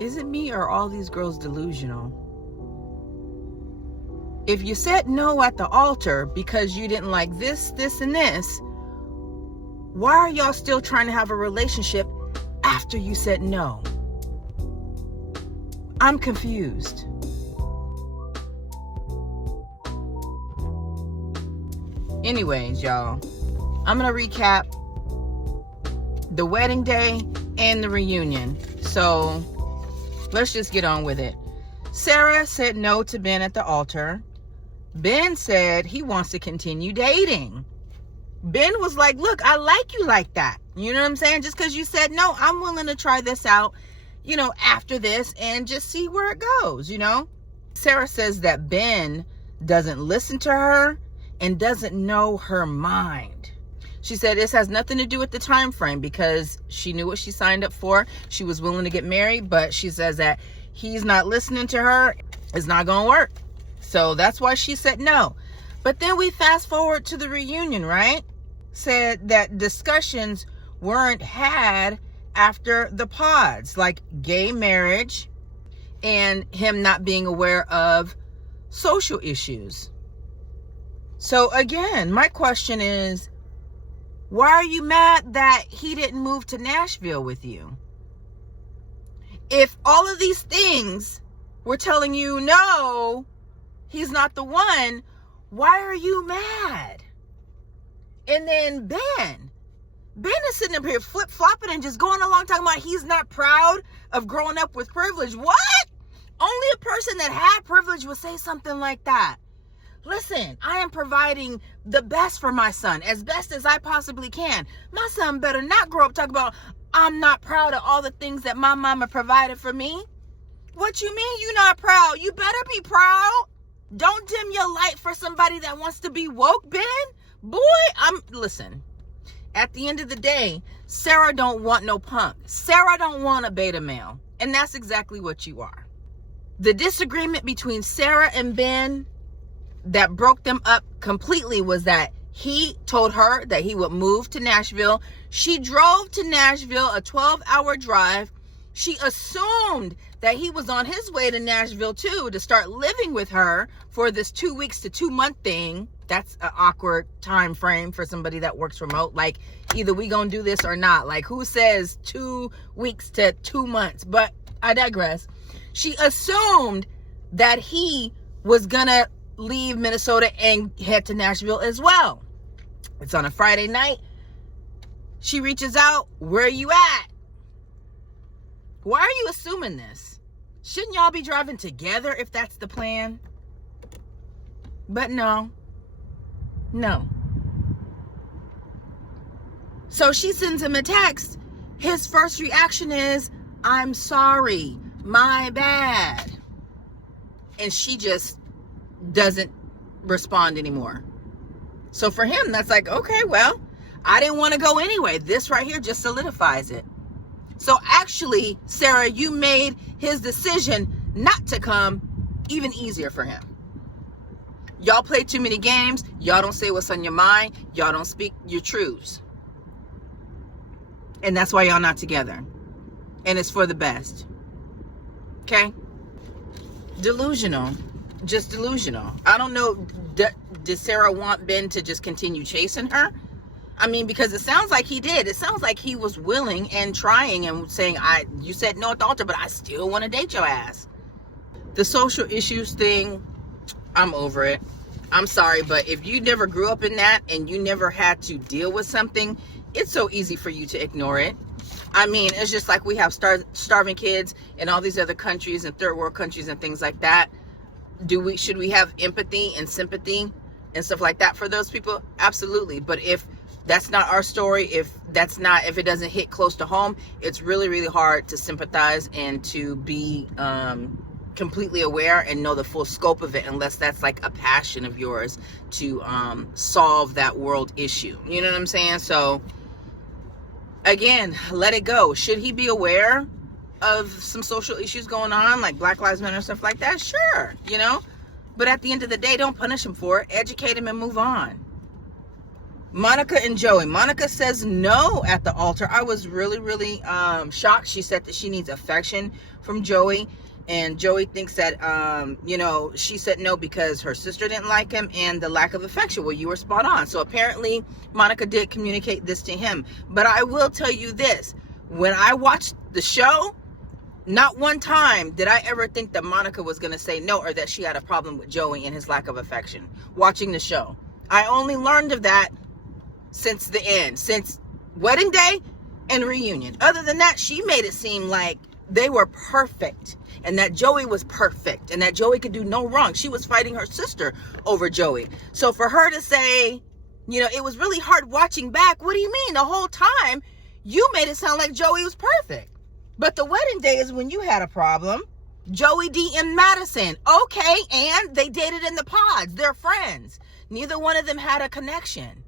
Is it me or are all these girls delusional? If you said no at the altar because you didn't like this, this, and this, why are y'all still trying to have a relationship after you said no? I'm confused. Anyways, y'all, I'm going to recap the wedding day and the reunion. So let's just get on with it. Sarah said no to Ben at the altar. Ben said he wants to continue dating. Ben was like, look, I like you like that. You know what I'm saying? Just because you said no, I'm willing to try this out, after this and just see where it goes, Sarah says that Ben doesn't listen to her and doesn't know her mind. She said this has nothing to do with the time frame because she knew what she signed up for. She was willing to get married, but she says that he's not listening to her. It's not going to work. So that's why she said no. But then we fast forward to the reunion, right? Said that discussions weren't had after the pods, like gay marriage and him not being aware of social issues. So again, my question is, why are you mad that he didn't move to Nashville with you? If all of these things were telling you no, he's not the one, why are you mad? And then Ben is sitting up here flip-flopping and just going along talking about he's not proud of growing up with privilege. What? Only a person that had privilege would say something like that. Listen, I am providing the best for my son, as best as I possibly can. My son better not grow up talking about, I'm not proud of all the things that my mama provided for me. What you mean you not proud? You better be proud. Don't dim your light for somebody that wants to be woke, Ben. Boy, listen. At the end of the day, Sarah don't want no punk. Sarah don't want a beta male. And that's exactly what you are. The disagreement between Sarah and Ben that broke them up completely was that he told her that he would move to Nashville. She drove to Nashville, a 12-hour drive. She assumed that he was on his way to Nashville too to start living with her for this 2 weeks to 2 month thing. That's an awkward time frame for somebody that works remote. Like, either we gonna do this or not. Like, who says 2 weeks to 2 months? But I digress. She assumed that he was gonna leave Minnesota and head to Nashville as well. It's on a Friday night. She reaches out. Where are you at? Why are you assuming this? Shouldn't y'all be driving together if that's the plan? But no. So she sends him a text. His first reaction is, I'm sorry, my bad. And she just doesn't respond anymore. So for him, that's like, okay, well, I didn't want to go anyway. This right here just solidifies it. So actually, Sarah, you made his decision not to come even easier for him. Y'all play too many games. Y'all don't say what's on your mind. Y'all don't speak your truths. And that's why y'all not together. And it's for the best. Okay? Delusional. Just delusional. I don't know. Did Sarah want Ben to just continue chasing her? I mean, because it sounds like he did. It sounds like he was willing and trying and saying, you said no at the altar, but I still want to date your ass. The social issues thing, I'm over it. I'm sorry, but if you never grew up in that and you never had to deal with something, it's so easy for you to ignore it. I mean, it's just like we have starving kids in all these other countries and third world countries and things like that. Should we have empathy and sympathy and stuff like that for those people? Absolutely. But if that's not our story, if it doesn't hit close to home, it's really, really hard to sympathize and to be completely aware and know the full scope of it, unless that's like a passion of yours to solve that world issue. You know what I'm saying? So again, let it go. Should he be aware of some social issues going on, like Black Lives Matter and stuff like that? Sure, But at the end of the day, don't punish him for it. Educate him and move on. Monica and Joey. Monica says no at the altar. I was really, really shocked. She said that she needs affection from Joey. And Joey thinks that, she said no because her sister didn't like him and the lack of affection. Well, you were spot on. So apparently Monica did communicate this to him. But I will tell you this. When I watched the show, not one time did I ever think that Monica was going to say no or that she had a problem with Joey and his lack of affection. Watching the show, I only learned of that since the end, since wedding day and reunion. Other than that, she made it seem like they were perfect and that Joey was perfect and that Joey could do no wrong. She was fighting her sister over Joey. So for her to say, it was really hard watching back. What do you mean? The whole time you made it sound like Joey was perfect. But the wedding day is when you had a problem. Joey D and Madison. Okay, and they dated in the pods. They're friends. Neither one of them had a connection.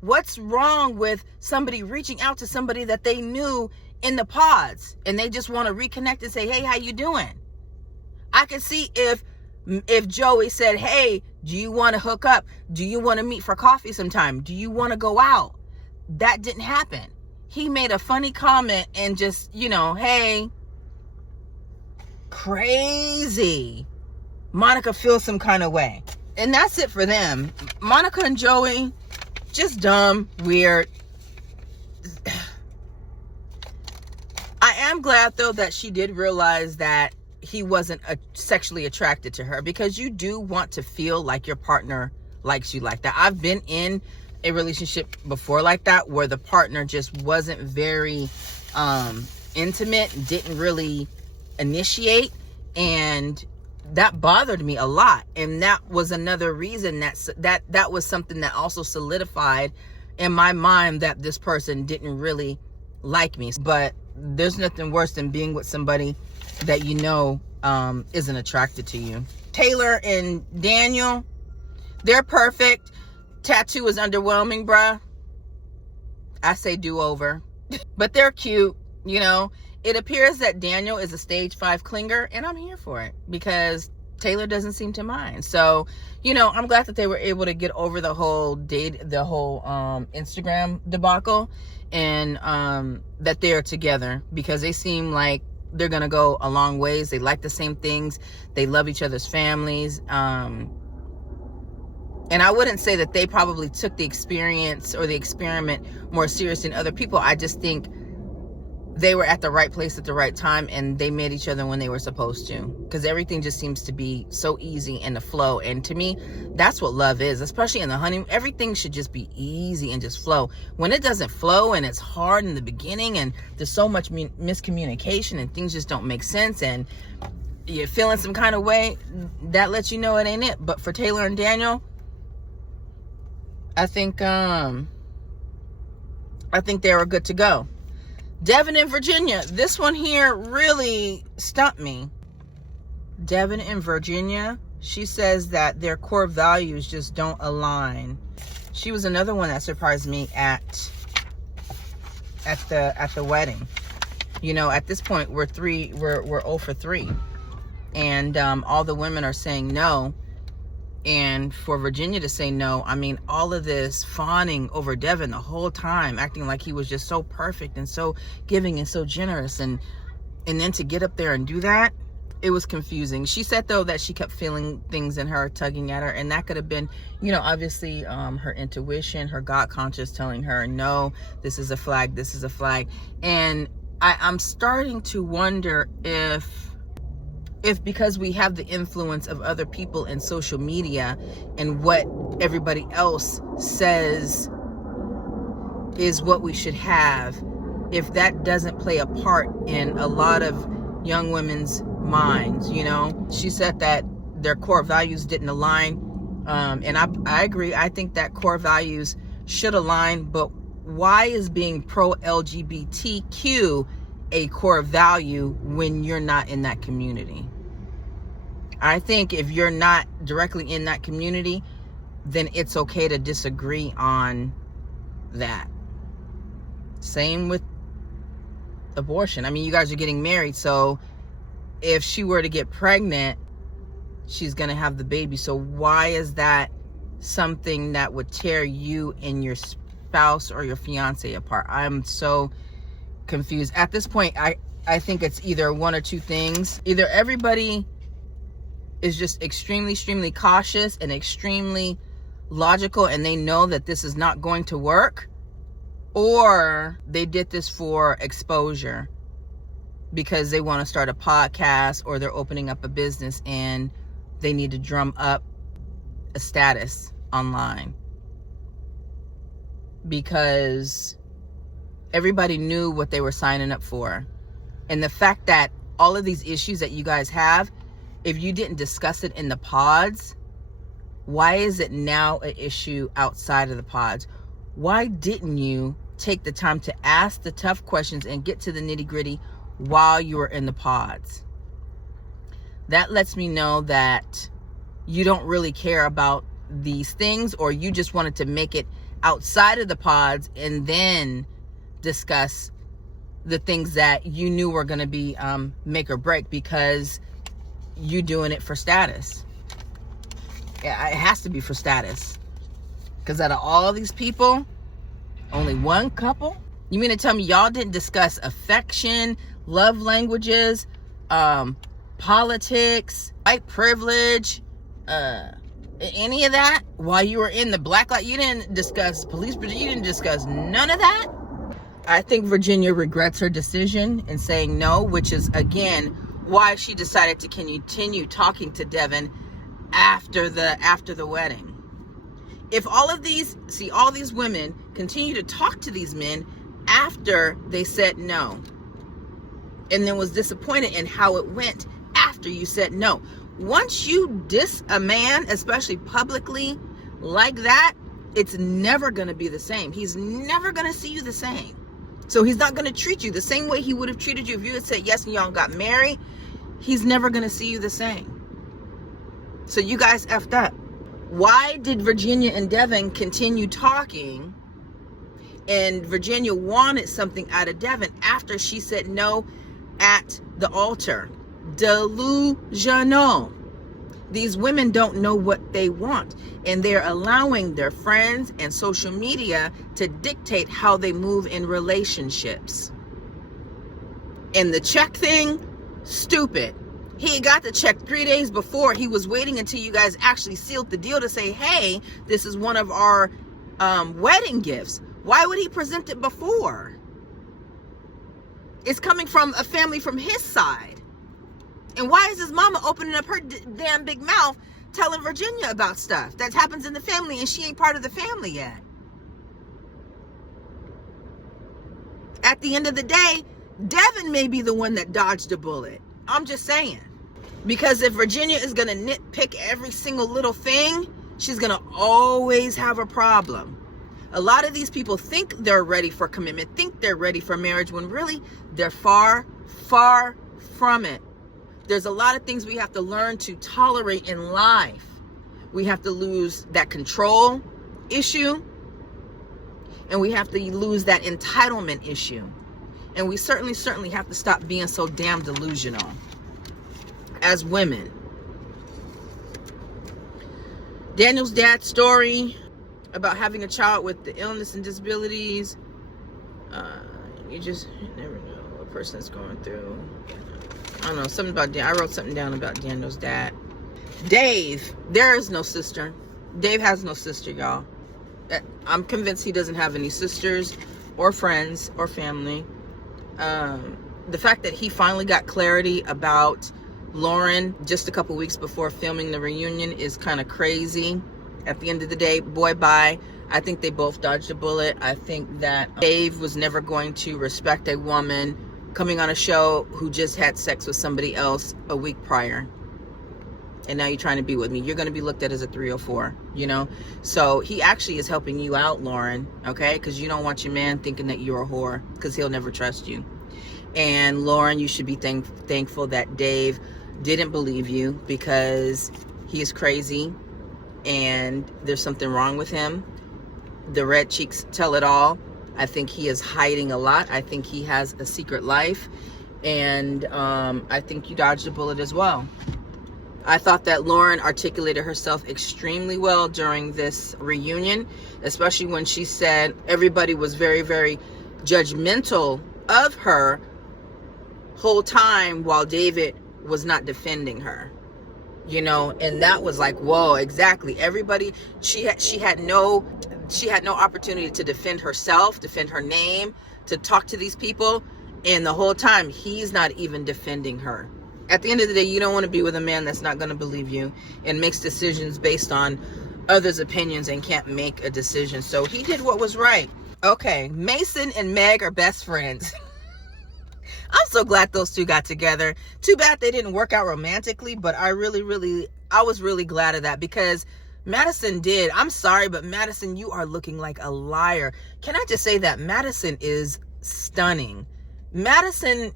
What's wrong with somebody reaching out to somebody that they knew in the pods and they just want to reconnect and say, hey, how you doing? I can see if Joey said, hey, do you want to hook up? Do you want to meet for coffee sometime? Do you want to go out? That didn't happen. He made a funny comment and just, hey, crazy. Monica feels some kind of way. And that's it for them. Monica and Joey, just dumb, weird. I am glad, though, that she did realize that he wasn't sexually attracted to her, because you do want to feel like your partner likes you like that. I've been in a relationship before like that, where the partner just wasn't very intimate, didn't really initiate, and that bothered me a lot. And that was another reason that was something that also solidified in my mind that this person didn't really like me. But there's nothing worse than being with somebody that isn't attracted to you. Taylor and Daniel, they're perfect. Tattoo is underwhelming, bruh. I say do-over. But they're cute, It appears that Daniel is a stage 5 clinger, and I'm here for it because Taylor doesn't seem to mind. So, I'm glad that they were able to get over the whole Instagram debacle, and that they're together, because they seem like they're gonna go a long ways. They like the same things. They love each other's families. And I wouldn't say that they probably took the experience or the experiment more serious than other people. I just think they were at the right place at the right time, and they met each other when they were supposed to, because everything just seems to be so easy in the flow. And to me, that's what love is, especially in the honeymoon. Everything should just be easy and just flow. When it doesn't flow and it's hard in the beginning and there's so much miscommunication and things just don't make sense and you're feeling some kind of way, that lets you know it ain't it. But for Taylor and Daniel, I think they were good to go. Devin and Virginia. This one here really stumped me. Devin and Virginia. She says that their core values just don't align. She was another one that surprised me at the wedding. At this point we're 0 for 3. And all the women are saying no. And for Virginia to say no, all of this fawning over Devin the whole time, acting like he was just so perfect and so giving and so generous, and then to get up there and do that, it was confusing. She said, though, that she kept feeling things in her tugging at her, and that could have been, obviously her intuition, her God conscious telling her, no, this is a flag, this is a flag. And I'm starting to wonder if because we have the influence of other people in social media and what everybody else says is what we should have, if that doesn't play a part in a lot of young women's minds. She said that their core values didn't align, and I agree. I think that core values should align, but why is being pro-LGBTQ a core value when you're not in that community? I think if you're not directly in that community, then it's okay to disagree on that. Same with abortion. You guys are getting married, so if she were to get pregnant, she's going to have the baby. So why is that something that would tear you and your spouse or your fiance apart. I'm so confused. At this point, I think it's either one or two things. Either everybody is just extremely cautious and extremely logical, and they know that this is not going to work, or they did this for exposure because they want to start a podcast, or they're opening up a business and they need to drum up a status online, because everybody knew what they were signing up for. And the fact that all of these issues that you guys have, if you didn't discuss it in the pods, why is it now an issue outside of the pods? Why didn't you take the time to ask the tough questions and get to the nitty-gritty while you were in the pods? That lets me know that you don't really care about these things, or you just wanted to make it outside of the pods and then discuss the things that you knew were going to be make or break, because you doing it for status. Yeah, it has to be for status, because out of all these people, only one couple? You mean to tell me y'all didn't discuss affection, love languages, politics, white privilege, any of that while you were in the black light? You didn't discuss police, you didn't discuss none of that? I think Virginia regrets her decision in saying no, which is, again, why she decided to continue talking to Devin after the wedding. If all these women continue to talk to these men after they said no, and then was disappointed in how it went after you said no. Once you diss a man, especially publicly like that, it's never going to be the same. He's never going to see you the same. So he's not going to treat you the same way he would have treated you if you had said yes and y'all got married. He's never going to see you the same. So you guys effed up. Why did Virginia and Devin continue talking, and Virginia wanted something out of Devin after she said no at the altar? Delusional. These women don't know what they want, and they're allowing their friends and social media to dictate how they move in relationships. And the check thing, stupid. He got the check 3 days before. He was waiting until you guys actually sealed the deal to say, hey, this is one of our wedding gifts. Why would he present it before? It's coming from a family from his side. And why is his mama opening up her damn big mouth telling Virginia about stuff that happens in the family, and she ain't part of the family yet? At the end of the day, Devin may be the one that dodged a bullet. I'm just saying. Because if Virginia is going to nitpick every single little thing, she's going to always have a problem. A lot of these people think they're ready for commitment, think they're ready for marriage, when really they're far from it. There's a lot of things we have to learn to tolerate in life. We have to lose that control issue, and we have to lose that entitlement issue. And we certainly have to stop being so damn delusional as women. Daniel's dad's story about having a child with the illness and disabilities. You just never know what a person's going through. I don't know, something about I wrote something down about Daniel's dad. Dave, there is no sister. Dave has no sister, y'all. I'm convinced he doesn't have any sisters or friends or family. The fact that he finally got clarity about Lauren just a couple weeks before filming the reunion is kind of crazy. At the end of the day, boy, bye. I think they both dodged a bullet. I think that Dave was never going to respect a woman coming on a show who just had sex with somebody else a week prior. And now you're trying to be with me. You're going to be looked at as a 304, you know? So he actually is helping you out, Lauren, okay? Because you don't want your man thinking that you're a whore, because he'll never trust you. And Lauren, you should be thankful that Dave didn't believe you, because he is crazy and there's something wrong with him. The red cheeks tell it all. I think he is hiding a lot. I think he has a secret life. And I think you dodged a bullet as well. I thought that Lauren articulated herself extremely well during this reunion, especially when she said everybody was very, very judgmental of her whole time while David was not defending her. You know, and that was like, whoa, exactly. Everybody, she had no opportunity to defend herself, defend her name, to talk to these people, and the whole time he's not even defending her. At the end of the day, you don't want to be with a man that's not going to believe you and makes decisions based on others' opinions and can't make a decision. So he did what was right. Okay, Mason and Meg are best friends. I'm so glad those two got together. Too bad they didn't work out romantically, but I was really glad of that, because Madison did. I'm sorry, but Madison, you are looking like a liar. Can I just say that Madison is stunning. Madison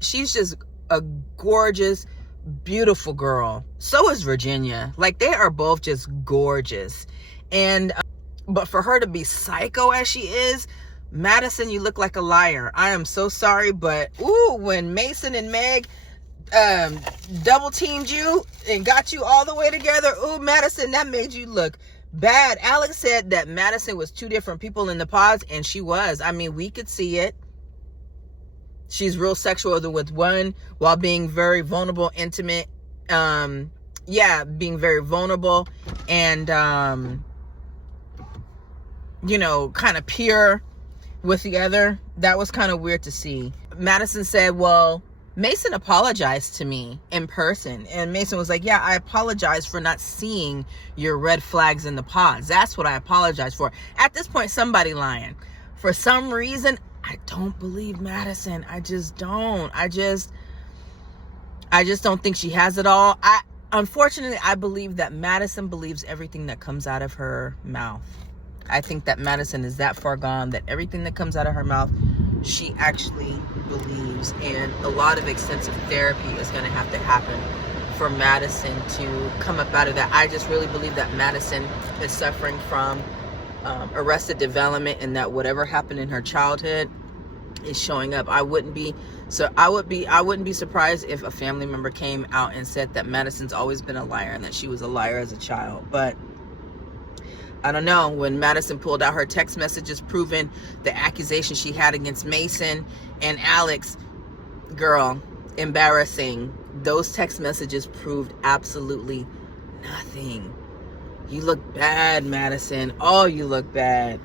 she's just a gorgeous, beautiful girl. So is Virginia. Like, they are both just gorgeous. And but for her to be psycho as she is, Madison, you look like a liar. I am so sorry, but ooh, when Mason and Meg double teamed you and got you all the way together, ooh, Madison, that made you look bad. Alex said that Madison was two different people in the pods, and she was. I mean, we could see it. She's real sexual with one while being very vulnerable, intimate. Being very vulnerable and you know, kind of pure with the other. That was kind of weird to see. Madison said, well, Mason apologized to me in person. And Mason was like, yeah, I apologize for not seeing your red flags in the pods. That's what I apologize for. At this point, somebody lying. For some reason, I don't believe Madison. I just don't. I just don't think she has it all. Unfortunately, I believe that Madison believes everything that comes out of her mouth. I think that Madison is that far gone that everything that comes out of her mouth, she actually believes. And a lot of extensive therapy is going to have to happen for Madison to come up out of that. I just really believe that Madison is suffering from arrested development, and that whatever happened in her childhood is showing up. I wouldn't be surprised if a family member came out and said that Madison's always been a liar and that she was a liar as a child. But I don't know, when Madison pulled out her text messages proving the accusation she had against Mason and Alex, girl, embarrassing. Those text messages proved absolutely nothing. You look bad, Madison. Oh, you look bad.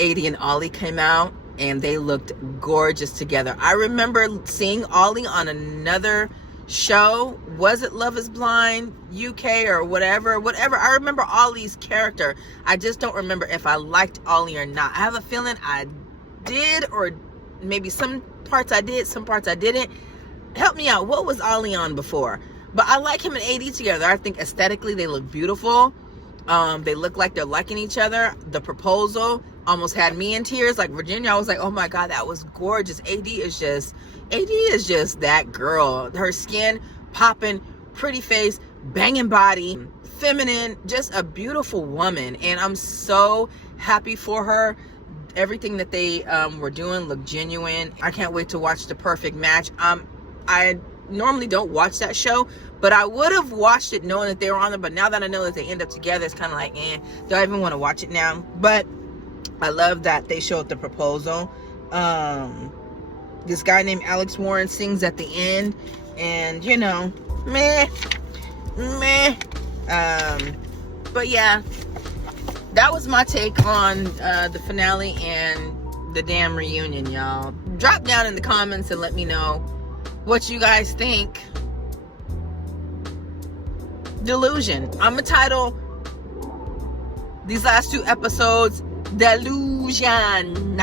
Adi and Ollie came out and they looked gorgeous together. I remember seeing Ollie on another show. Was it Love is Blind UK or whatever? I remember Ollie's character. I just don't remember if I liked Ollie or not. I have a feeling I did, or maybe some parts I did, some parts I didn't. Help me out. What was Ollie on before? But I like him and AD together. I think aesthetically they look beautiful. They look like they're liking each other. The proposal almost had me in tears. Like Virginia, I was like, oh my God, that was gorgeous. AD is just that girl. Her skin popping, pretty face, banging body, feminine, just a beautiful woman. And I'm so happy for her. Everything that they were doing looked genuine. I can't wait to watch The Perfect Match. I normally don't watch that show, but I would have watched it knowing that they were on there. But now that I know that they end up together, it's kind of like, do I even want to watch it now? But I love that they showed the proposal. This guy named Alex Warren sings at the end, and you know, meh. But yeah, that was my take on the finale and the damn reunion, y'all. Drop down in the comments and let me know what you guys think. Delusion. I'm gonna title these last two episodes Delusion.